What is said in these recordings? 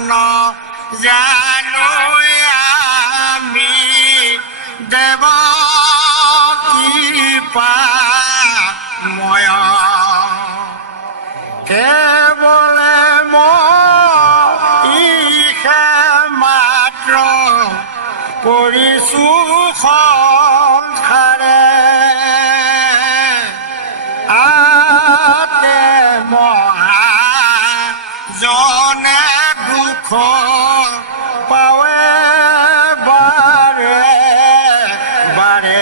জানো আমি দেৱকীপা ময় কেৱলে মইহে মাত্ৰ কৰিছো সংসাৰে আতে মহাজনে দুখ পাৱে বাৰে বাৰে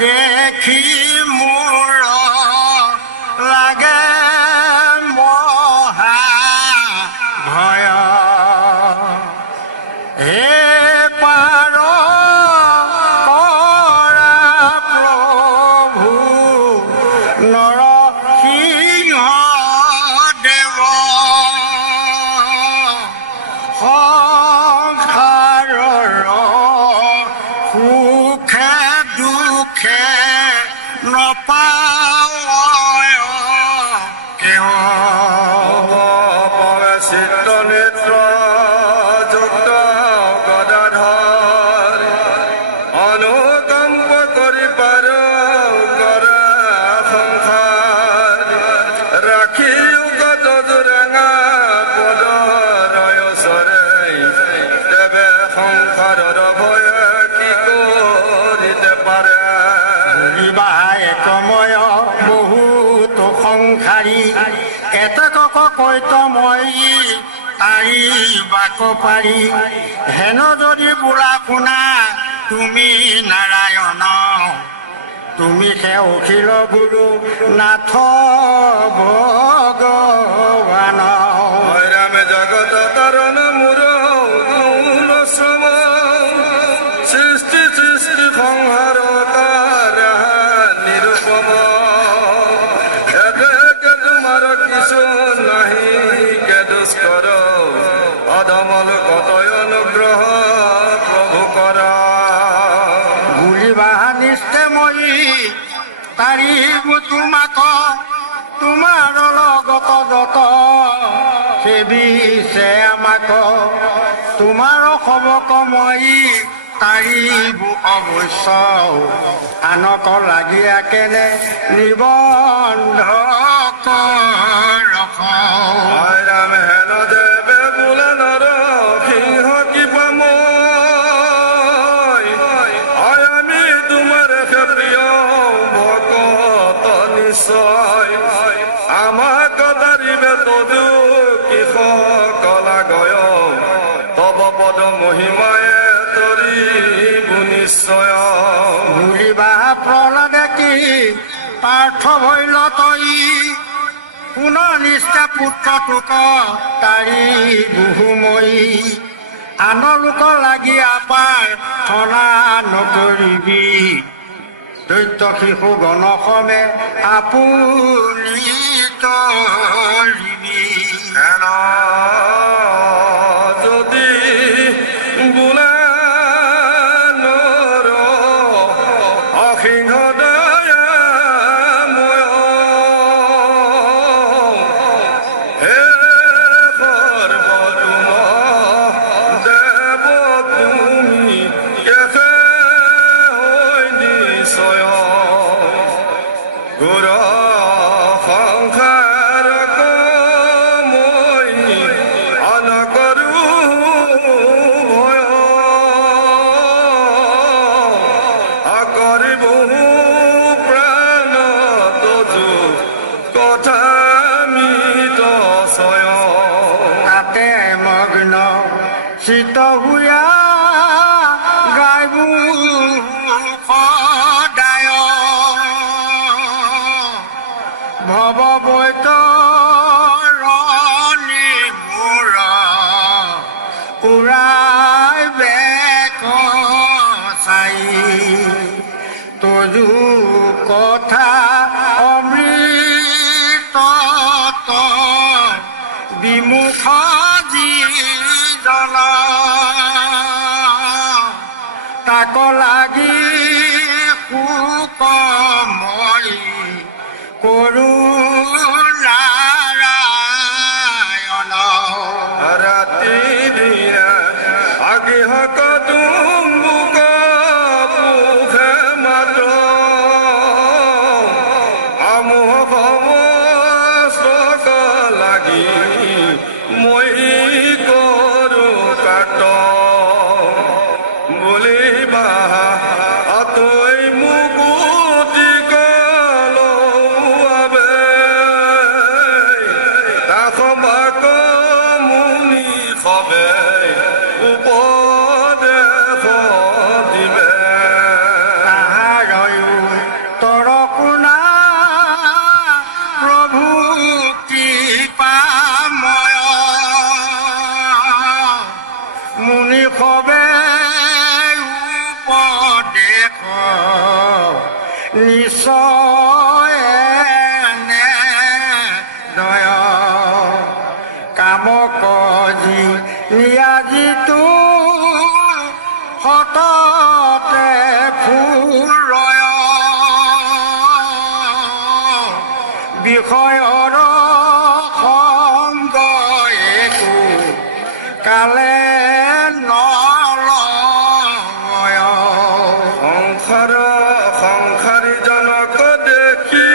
দেখি মোৰ লাগে মহা ভয় হে পাৰ কৰা প্ৰভু নৰসিংহ দেৱ সংসাৰৰ সুখে দুখে নপায় কেৱ চিত্ত নেত্ৰ যুক্ত গদাধৰ অনুকম্প কৰি পাৰ কৰা সংসাৰ ৰাখি উগত জোৰেঙা পদৰয় চৰে দেৱে সংসাৰৰ ভয়ে কি কৰিতে পাৰে একময় বহুতো সংসাৰী এতেকক কৈত মই পাৰিবাক পাৰি হেন যদি বুঢ়া শুনা তুমি নাৰায়ণ তুমি সে অখিল গুৰু নাথ ভগৱান ৰামে জগত তৰণ মূৰ শ্ৰম সৃষ্টি সৃষ্টি সংহাৰ অদমল কতয় অনুগ্ৰহ প্ৰভু কৰা বুলিবা নিশ্চয় মই পাৰিব তোমাক তোমাৰ লগত যত সেবিছে আমাক তোমাৰ খবক মই পাৰিব অৱশ্য আনক লাগিয়া কেনে নিবন্ধ ৰখ ৰাম হেন দেৱে বোলে নৰ সিংহ কি পাম আমি তোমাৰ প্ৰিয় ভকত নিশ্চয় আমাক দাৰিবে তদু কিষ কলা গয় তব পদ মহিমায়ে তৰিব নিশ্চয় বুলিবা প্ৰহ্লাদে কি পাৰ্থ ভৈল তই পুনৰ নিষ্ঠা পুত্ৰ তোক তাৰি বহুময়ী আন লোক লাগি আপাৰ থনা নকৰিবি দৈত্য শিশু গণসমে আপুনি তৰিবি যদি বোলে অসিংহ হে চিত হুয়া গাইবু সদায় ভৱ বৈতৰণি মূৰ উৰাই বেক চাই তজু কথা অমৃত বিমুখ যিজন তাক লাগি সুকমৰি কৰো নাৰায়ণ ৰাতি দিয়া আগে হক তুমুক মুখে মাত আমোহ সমস্ত লাগি মই কৰো কাট বলিবা আতৈ মুকুতি কলবে তাক মুনি সবে উপদেশ দিবে তাহাৰয়ো তৰকুণা প্ৰভু কৃপাময় মুনি সবে উপদেশ নিশ্চয় দয় কাম কজি নিয়াজিতো সততে ফুৰয় বিষয়ৰ সংগ একো কালে নলয় সংসাৰী জনক দেখি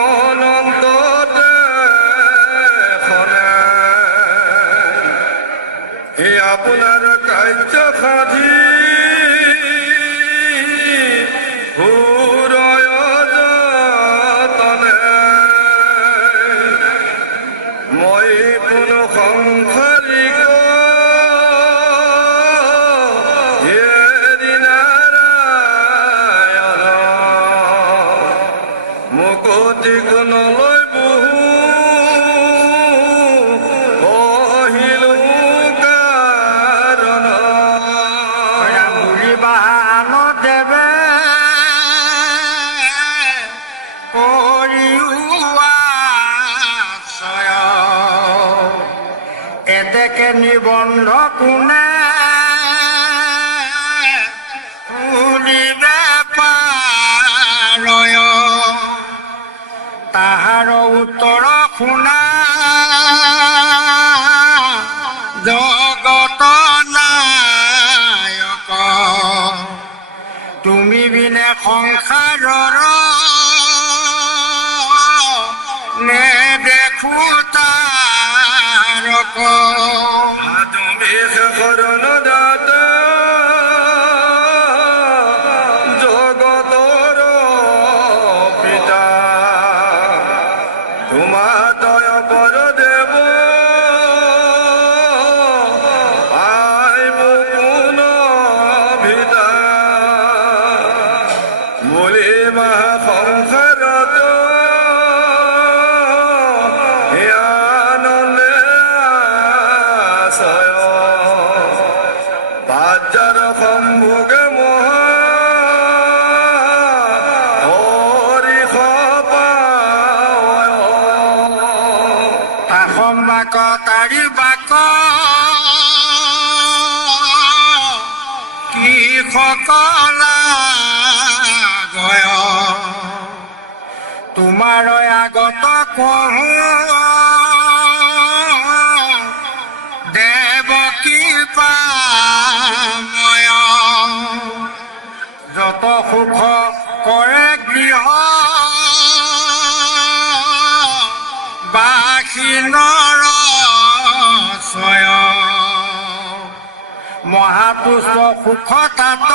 অনন্ত দেশনে আপোনাৰ কাৰ্য সাধি সুৰয় যতনে মই কোনো সংসাৰিক মুকতি গুণলৈ বহু কহিলো কাৰণ বুলিবান দেৱে কৰিয়াশয় এতেকে নিবন্ধ কোনে শুনিবে পাৰয় তাহাৰ উত্তৰ শুনা জগত নায়ক তুমি বিনে সংসাৰৰ নেদেখো তাৰক তুমি শৰণ দাতা জগতৰ পিতা তোমাৰ দয় বৰ দেৱ আই মুকুন ভিতা বলি মাহ সংসাৰত আনন্দে আশয় বাজাৰ সম্ভোগে মহা হৰি সপায় তাসম বাক তাৰি বাক কি সকলা গয় তোমাৰ আগত কহো দেৱকী পাময় যত সুখ কৰে গৃহ বাসীনৰ ছয় মহাপুষ্প সুখ তাত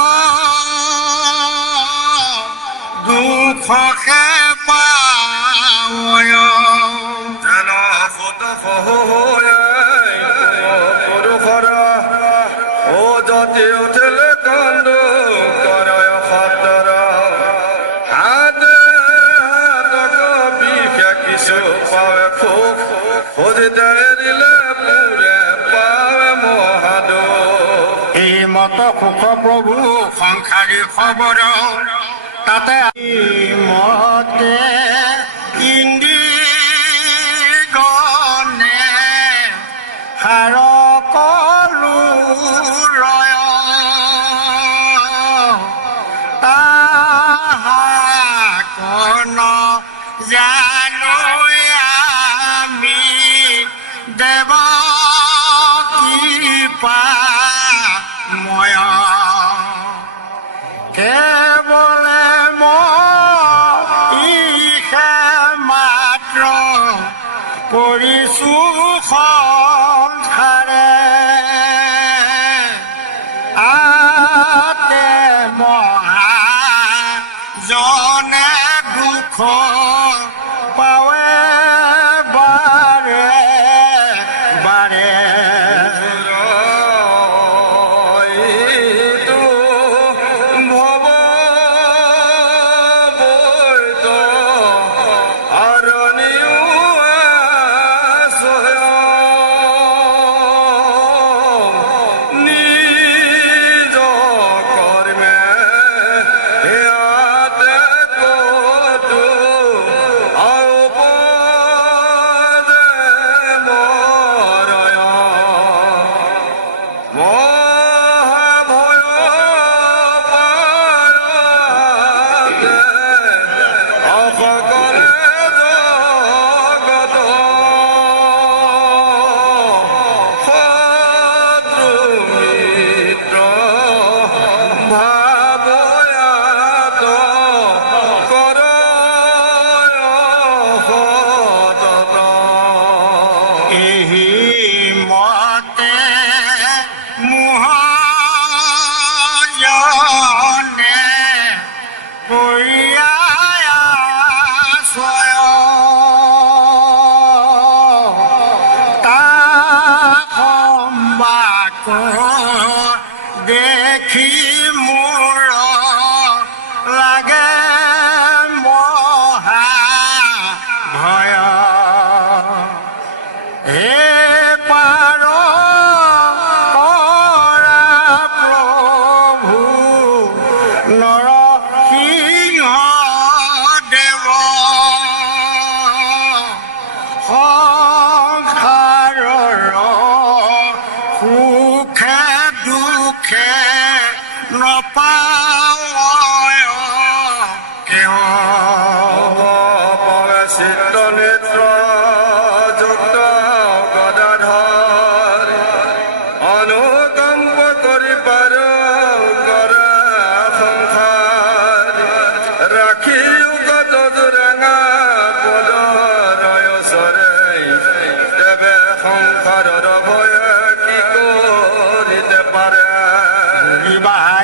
দুখকে পায় যেন সুত সহ বহু হৈ পুৰুষৰ ও যতি উঠিলে কন্দ কৰয় সতৰ হাতে হাতক বিশেষ কিছু পাৱে সুখ খুজিতে এৰিলে পুৰে পাৱে মহাদুখ এই মত সুখ প্ৰভু সংসাৰী খবৰ তাতে মতে ইন্দ্ৰিগণে সাৰ কলো ৰয় তাহাকন জানো আমি দেৱ কৃপা ময় কেৱলে ইহে মাত্ৰ কৰিছো সংসাৰে আতে মহাজনে দুখ পাৱে বাৰে বাৰে দেখি মোৰ লাগে মহা ভয় হে পাৰ কৰা প্ৰভু নৰসিংহ দেৱ সংসাৰৰ সুখে দুখে নপায় কেৱ চিত্ত নেত্ৰ যুক্ত গদাধৰ অনুকম্প কৰি পাৰ কৰা সংসাৰ ৰাখি উগত জোৰাঙা পদৰয় চৰে দেৱে সংসাৰৰ ভয় কি কৰিতে পাৰে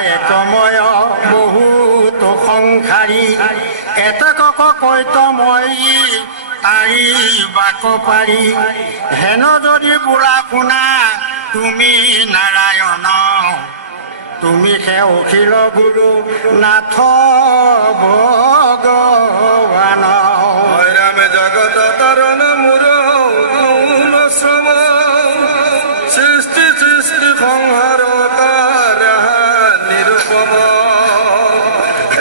একময় বহুত সংসাৰী এতেকক কৈতময়ী তাৰি বাক পাৰি হেন যদি বুঢ়া শুনা তুমি নাৰায়ণ তুমি সে অখিল গুৰু নাথ ভগৱান ৰামে জগত তৰণ মূৰ শ্ৰম সৃষ্টি সৃষ্টি সংহাৰ নিৰুপম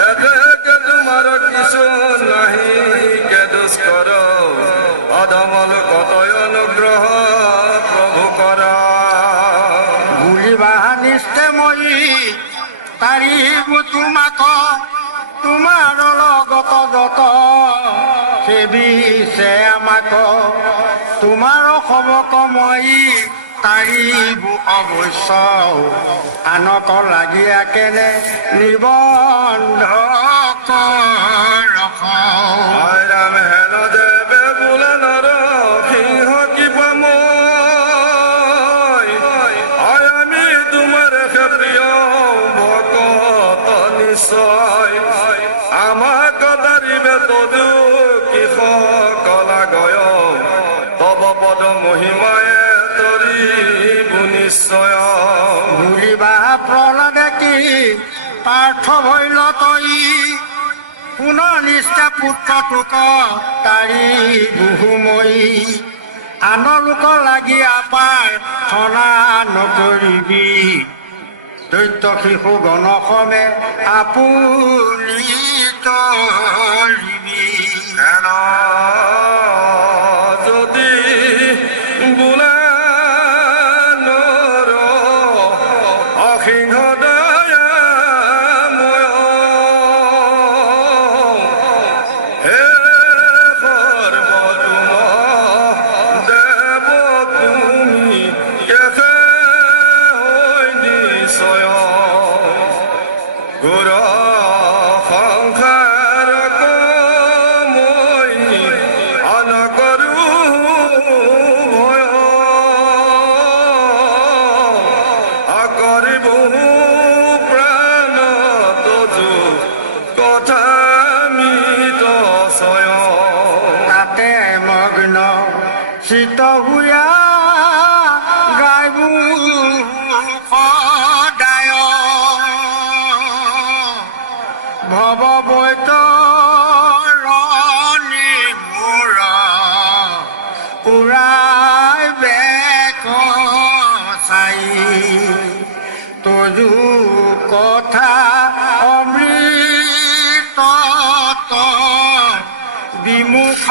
একে তোমাৰ কিছু নাহি কে দুষ্কৰ অধমল কতয় অনুগ্ৰহ প্ৰভু কৰ বুলিবা নিষ্ঠেময়ী তাৰিব তোমাক তোমাৰ লগত যত সেবিছে আমাক তোমাৰ সবকময়ী তাৰিব অৱশ্য আনক লাগিয়া কেনে নিবন্ধ ৰখ ৰাম হেন দেৱে বোলে নৰ সিংহ কি পাম আমি তোমাৰ প্ৰিয় ভকত নিশ্চয় আমাক দাৰিবে তদু কিষ কলা গয় তব পদ মহিমা স্বাৰ্থ ভৈল তই পুনৰ নিষ্ঠা পুত্ৰ তোক তাৰি বহুময়ী আন লোক লাগি আপাৰ থনা নকৰিবি দৈত্য শিশু গণসমে আপুনি তৰিবি যদি বোলে নৰ অসিংহ চিত হুয়া গাইবো সদায় ভৱ বৈতৰণি মূৰ উৰাই বেক চাই তজু কথা অমৃত বিমুখ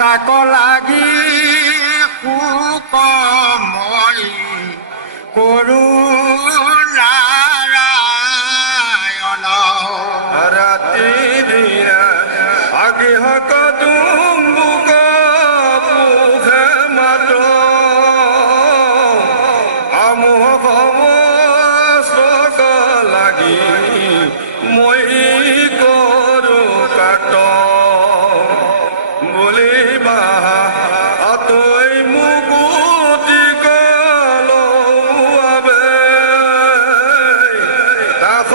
তাক লাগি সুকময় কৰো নাৰায়ণ ৰাতি দিয়া আগিহক তুমুক মুখে মাত আমোহ সমস্ত লাগি মই কৰো কাট বলিবা আতৈ মুকুতি কলবে তাক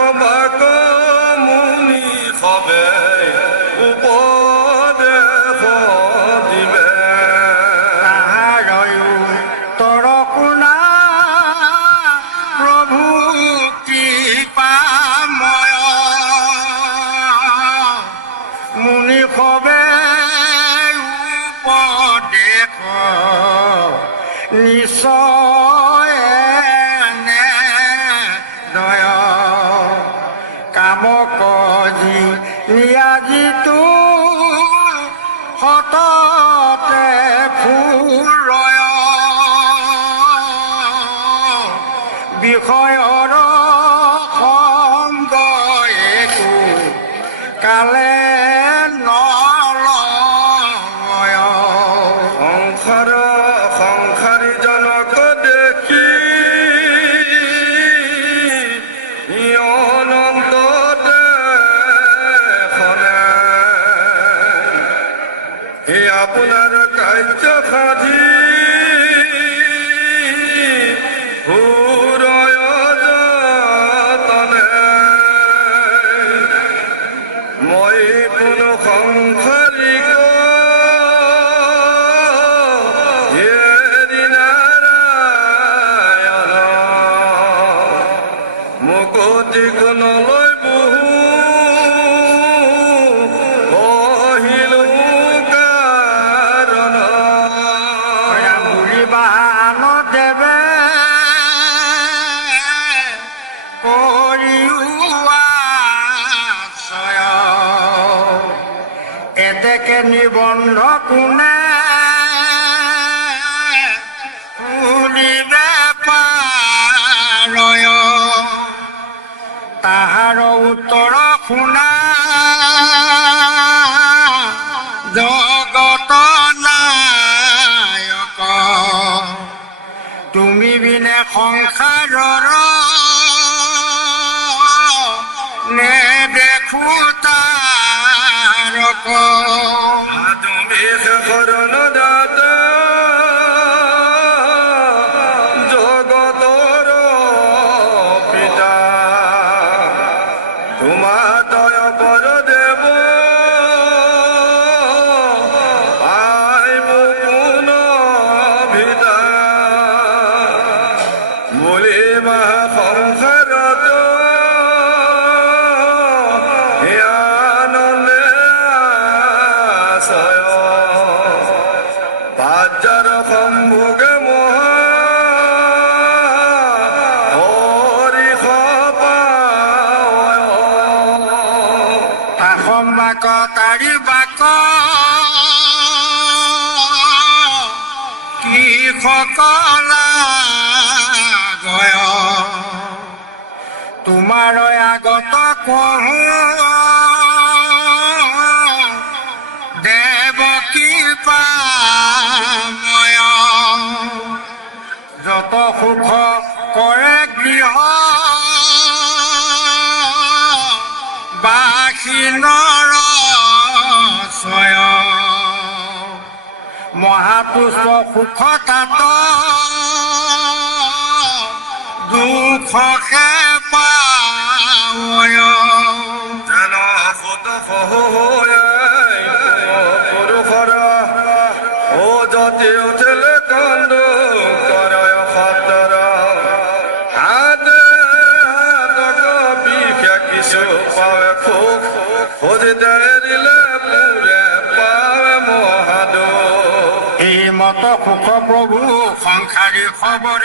মুনি খবে উপদেশ দিবে তাহাৰয়ো তৰ শুনা প্ৰভু কৃপাময় মুনি খবে উপদেশ নিশ্চয় নে দয় কাম কজি নিয়াজিতো সততে ফুৰয় বিষয়ৰ সংগ একো কালে নলয় সংসাৰী জনক দেখি অনন্ত হে আপোনাৰ কাৰ্য সাধি সুৰয় যতনে মই কোনো সংসাৰিক হেৰি নাৰায়ণ মুকতি গুণলৈ বহু দেৱে কৰিয়াশয় এতেকে নিবন্ধ কোনে শুনিবে পাৰয় তাহাৰ উত্তৰ শুনা জগত নায়ক তুমি বিনে সংসাৰৰ নেদেখো তাৰক তুমি শৰণ দাতা জগতৰ পিতা তোমাৰ দয় পৰ দেৱ আই মুকুন ভিতা বাক তাৰি বাক কি সকলা গয় তোমাৰ আগত কহো দেৱকী পাময় যত সুখ কৰে গৃহ বাসীনৰ ছয় মহাপুষ্প সুখ তাত দুখকে পায় যেন সুত সহুয়ে পুৰুষৰ ও যতি উঠিলে কান্দো কৰে সতৰ হাতে হাতক বিষ কিছু পাৱে সুখ খুজিতে এৰিলে পুৰে পাৱে মহাদুখ এই মত সুখ প্ৰভু সংসাৰী খবৰ